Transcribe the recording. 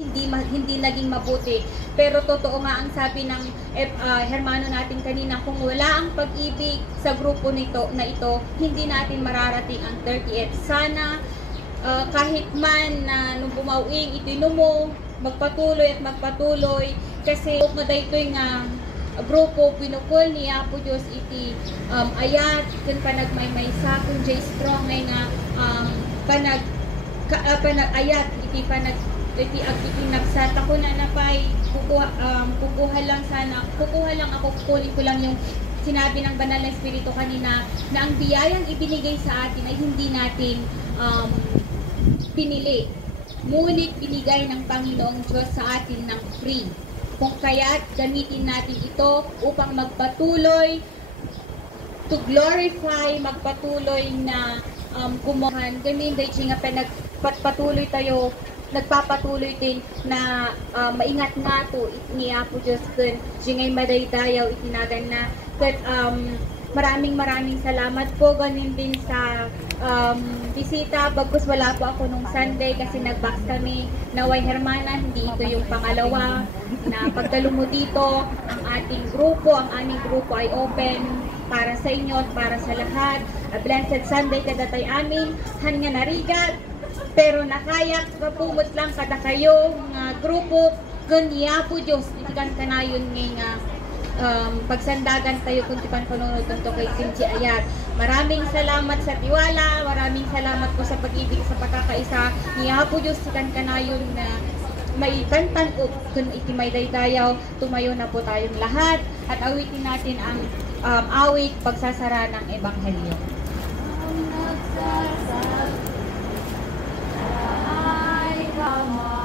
hindi naging mabuti. Pero totoo nga ang sabi ng hermano natin kanina, kung wala ang pag-ibig sa grupo na ito, hindi natin mararating ang 30th. Sana kahit man na nung bumawing itinumo, magpatuloy at magpatuloy, kasi madaytoy nga grupo pinukol ni Apo Diyos iti ayat kun panagmaymaysa kun jay strong nga panag-ayat iti iti nagsat ako na napay kukuha lang ako, kukunin ko lang yung sinabi ng banal na espiritu kanina, na ang biyayang ibinigay sa atin ay hindi natin pinili, ngunit binigay ng Panginoong Diyos sa atin ng free. Kung kaya't gamitin natin ito upang magpatuloy to glorify, magpatuloy na kumuhan. Gamin dahil nga nagpatuloy tayo, nagpapatuloy din na maingat nga to ni Apo Diyos kun jingay madaydayaw itinagan na kat maraming salamat po ganin din sa bisita. Bagkus wala po ako nung Sunday kasi nag-box kami na way hermana, hindi ito yung pangalawa na pagdalo mo dito. Ang ating grupo, ang aming grupo ay open para sa inyo at para sa lahat. A blessed Sunday kadatay amin hanya narigat pero nakayak kapumot lang kada kayo nga grupo kanya po Diyos itikan kanayon nga pagsandagan tayo kung tipan panunod to kay Sinji Ayat. Maraming salamat sa tiwala, maraming salamat po sa pag-ibig sa pagkakaisa niya po Diyos itikan kanayon na maitantan up kung iti may daydayaw. Tumayo na po tayong lahat at awitin natin ang awit pagsasara ng Ebanghelyo. Come on.